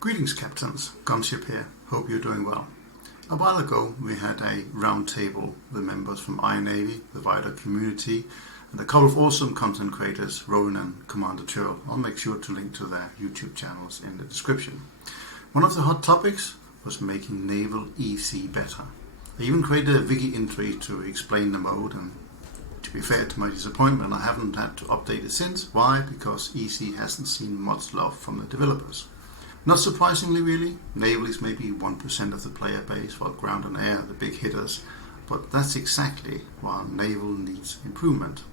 Greetings captains, Gunship here, hope you're doing well. A while ago we had a round table with members from iNavy, the wider community, and a couple of awesome content creators, Rowan and Commander Churl. I'll make sure to link to their YouTube channels in the description. One of the hot topics was making Naval EC better. I even created a wiki entry to explain the mode, and to be fair to my disappointment, I haven't had to update it since. Why? Because EC hasn't seen much love from the developers. Not surprisingly really, Naval is maybe 1% of the player base, while ground and air are the big hitters, but that's exactly why Naval needs improvement.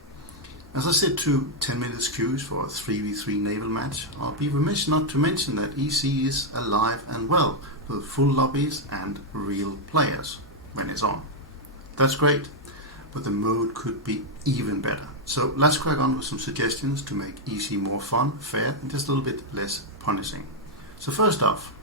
As I said to 10-minute queues for a 3v3 Naval match, I'll be remiss not to mention that EC is alive and well, with full lobbies and real players when it's on. That's great, but the mode could be even better. So let's crack on with some suggestions to make EC more fun, fair, and just a little bit less punishing. So first off,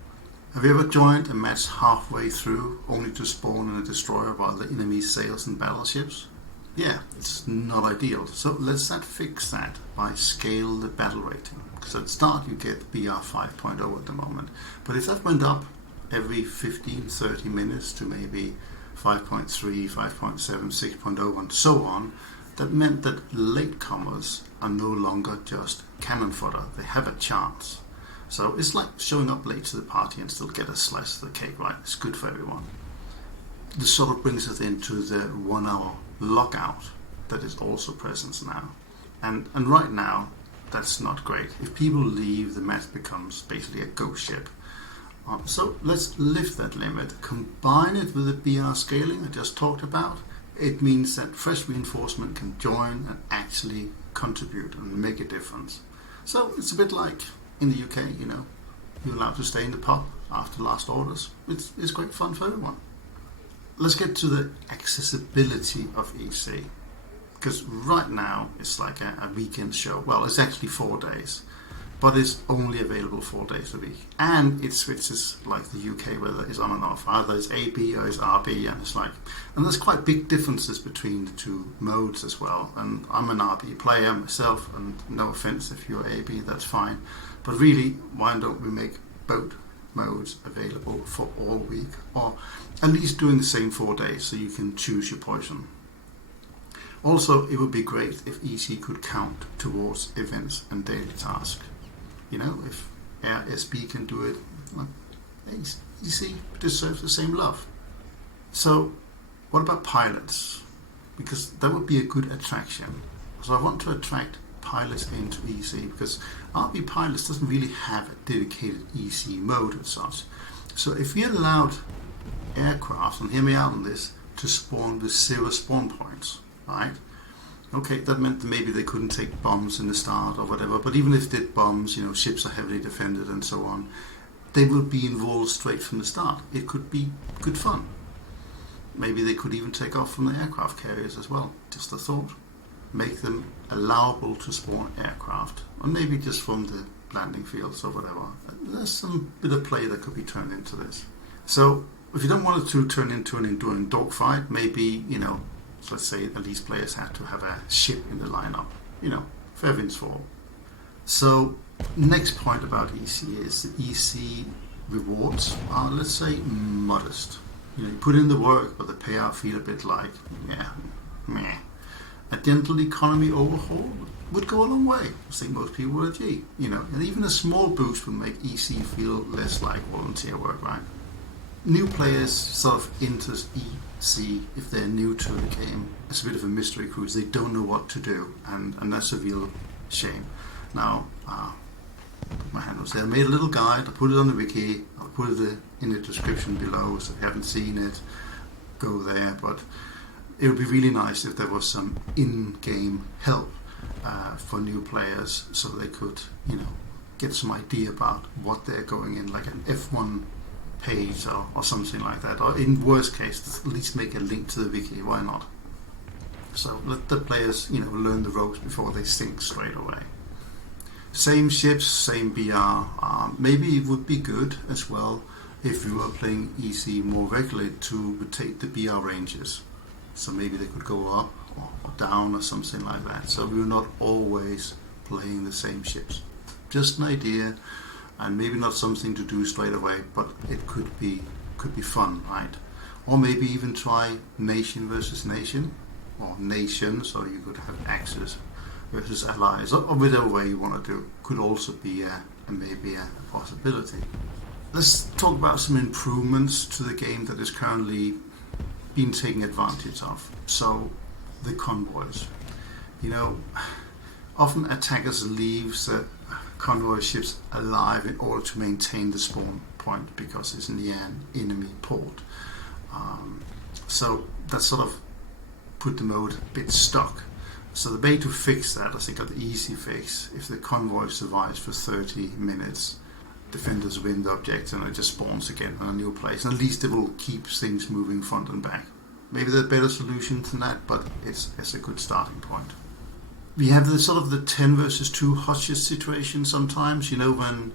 have you ever joined a match halfway through only to spawn in a destroyer while the enemy sails and battleships? Yeah, it's not ideal. So let's fix that by scale the battle rating. Because at the start you get BR 5.0 at the moment. But if that went up every 15-30 minutes to maybe 5.3, 5.7, 6.0 and so on, that meant that latecomers are no longer just cannon fodder. They have a chance. So it's like showing up late to the party and still get a slice of the cake, right? It's good for everyone. This sort of brings us into the 1 hour lockout that is also present now. And right now, that's not great. If people leave, the match becomes basically a ghost ship. So let's lift that limit, combine it with the BR scaling I just talked about. It means that fresh reinforcement can join and actually contribute and make a difference. So it's a bit like in the UK, you're allowed to stay in the pub after last orders. It's great fun for everyone. Let's get to the accessibility of EC, because right now it's like a weekend show. Well, it's actually 4 days, but it's only available 4 days a week, and it switches like the UK weather is on and off. Either it's AB or it's RB, and there's quite big differences between the two modes as well. And I'm an RB player myself, and no offense if you're AB, that's fine. But really, why don't we make both modes available for all week, or at least during the same 4 days, so you can choose your poison. Also, it would be great if EC could count towards events and daily tasks. If Air SB can do it, well, EC deserves the same love. So, what about pilots? Because that would be a good attraction. So I want to attract pilots into EC, because RB pilots doesn't really have a dedicated EC mode as such. So if we allowed aircraft, and hear me out on this, to spawn with 0 spawn points, right? Okay, that meant that maybe they couldn't take bombs in the start or whatever, but even if they did bombs, ships are heavily defended and so on, they will be involved straight from the start. It could be good fun. Maybe they could even take off from the aircraft carriers as well, just a thought. Make them allowable to spawn aircraft, or maybe just from the landing fields or whatever. There's some bit of play that could be turned into this. So if you don't want it to turn into an enduring dogfight, maybe, let's say at least players have to have a ship in the lineup, fair wins for all. So next point about EC is the EC rewards are, let's say, modest. You put in the work, but the payout feel a bit like, meh. A gentle economy overhaul would go a long way. I think most people would agree, and even a small boost would make EC feel less like volunteer work, right? New players sort of enter EC if they're new to the game. It's a bit of a mystery cruise. They don't know what to do, and that's a real shame. Now, my hand was there. I made a little guide. I put it on the wiki. I'll put it in the description below, so if you haven't seen it, go there. But it would be really nice if there was some in-game help for new players, so they could, get some idea about what they're going in, like an F1 page or something like that. Or in worst case, at least make a link to the wiki. Why not? So let the players, learn the ropes before they sink straight away. Same ships, same BR. Maybe it would be good as well if we were playing EC more regularly to rotate the BR ranges. So maybe they could go up or down or something like that. So we were not always playing the same ships. Just an idea. and maybe not something to do straight away, but it could be fun, right? Or maybe even try nation versus nation, or nations, or you could have Axis versus allies, or whatever way you want to do. Could also be maybe a possibility. Let's talk about some improvements to the game that is currently being taken advantage of. So, the convoys. Often attackers leave the convoy ships alive in order to maintain the spawn point because it's near an enemy port. So that sort of put the mode a bit stuck. So the way to fix that, I think, the easy fix, if the convoy survives for 30 minutes, defenders win the objective and it just spawns again in a new place. And at least it will keep things moving front and back. Maybe there's a better solution than that, but it's a good starting point. We have the sort of the 10 versus 2 hostage situation sometimes, when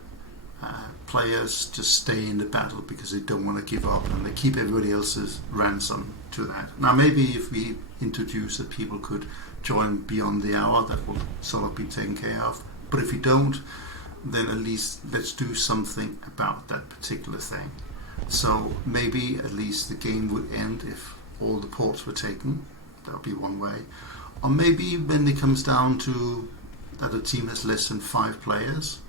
players just stay in the battle because they don't want to give up and they keep everybody else's ransom to that. Now maybe if we introduce that people could join beyond the hour, that will sort of be taken care of. But if we don't, then at least let's do something about that particular thing. So maybe at least the game would end if all the ports were taken. That would be one way. Or maybe when it comes down to that a team has less than 5 players,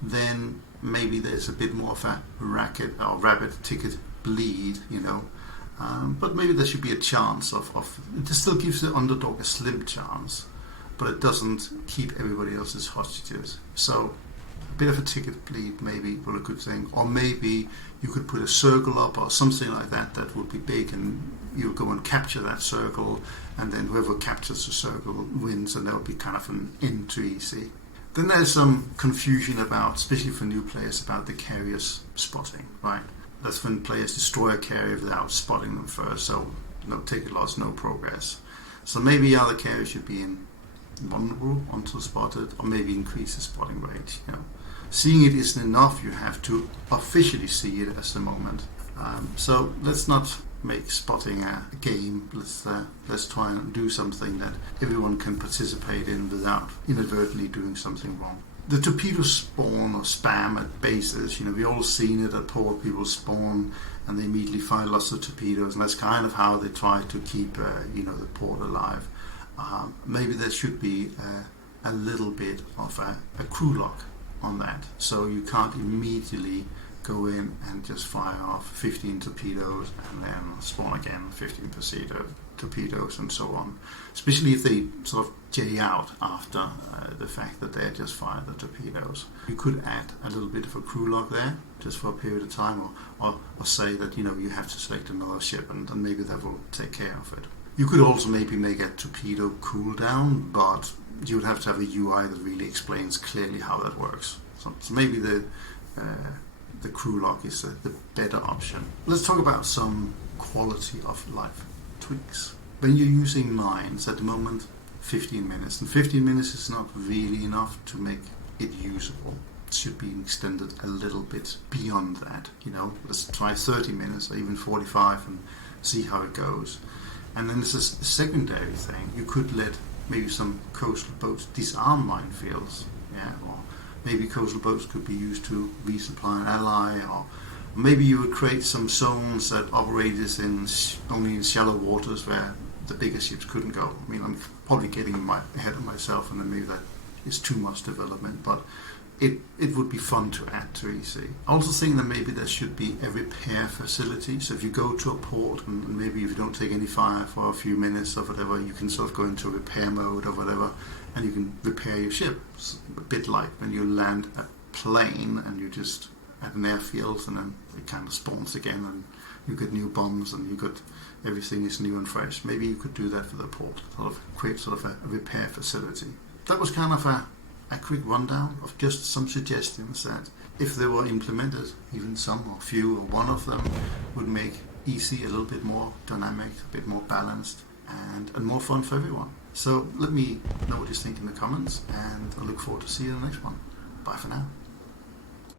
then maybe there's a bit more of a rapid ticket bleed, but maybe there should be a chance of it still gives the underdog a slim chance, but it doesn't keep everybody else's hostages. So a bit of a ticket bleed maybe were a good thing. Or maybe you could put a circle up or something like that would be big, and you go and capture that circle, and then whoever captures the circle wins, and that would be kind of an end to EC. Then there's some confusion about, especially for new players, about the carriers spotting, right? That's when players destroy a carrier without spotting them first, so no ticket loss, no progress. So maybe other carriers should be invulnerable until spotted, or maybe increase the spotting rate. Seeing it isn't enough, you have to officially see it as the moment. So let's not make spotting a game. Let's try and do something that everyone can participate in without inadvertently doing something wrong. The torpedo spawn or spam at bases, we've all seen it at port. People spawn and they immediately fire lots of torpedoes, and that's kind of how they try to keep the port alive. Maybe there should be a little bit of a crew lock on that, so you can't immediately go in and just fire off 15 torpedoes and then spawn again 15 torpedoes and so on, especially if they sort of jay out after the fact that they just fired the torpedoes. You could add a little bit of a crew lock there just for a period of time, or say that you have to select another ship, and maybe that will take care of it. You could also maybe make a torpedo cooldown, but you would have to have a UI that really explains clearly how that works. So maybe the crew lock is the better option. Let's talk about some quality of life tweaks. When you're using mines at the moment, 15 minutes. And 15 minutes is not really enough to make it usable. It should be extended a little bit beyond that. Let's try 30 minutes or even 45 and see how it goes. And then there's a secondary thing. You could let maybe some coastal boats disarm minefields. Or maybe coastal boats could be used to resupply an ally, or maybe you would create some zones that operated only in shallow waters where the bigger ships couldn't go. I'm probably getting ahead of myself, and then maybe that is too much development, but it would be fun to add to EC. I also think that maybe there should be a repair facility. So if you go to a port and maybe if you don't take any fire for a few minutes or whatever, you can sort of go into repair mode or whatever, and you can repair your ship. It's a bit like when you land a plane and you just at an airfield, and then it kind of spawns again, and you get new bombs, and everything is new and fresh. Maybe you could do that for the port, create a repair facility. That was kind of a quick rundown of just some suggestions that, if they were implemented, even some or few or one of them, would make EC a little bit more dynamic, a bit more balanced, and more fun for everyone. So let me know what you think in the comments, and I look forward to seeing you in the next one. Bye for now.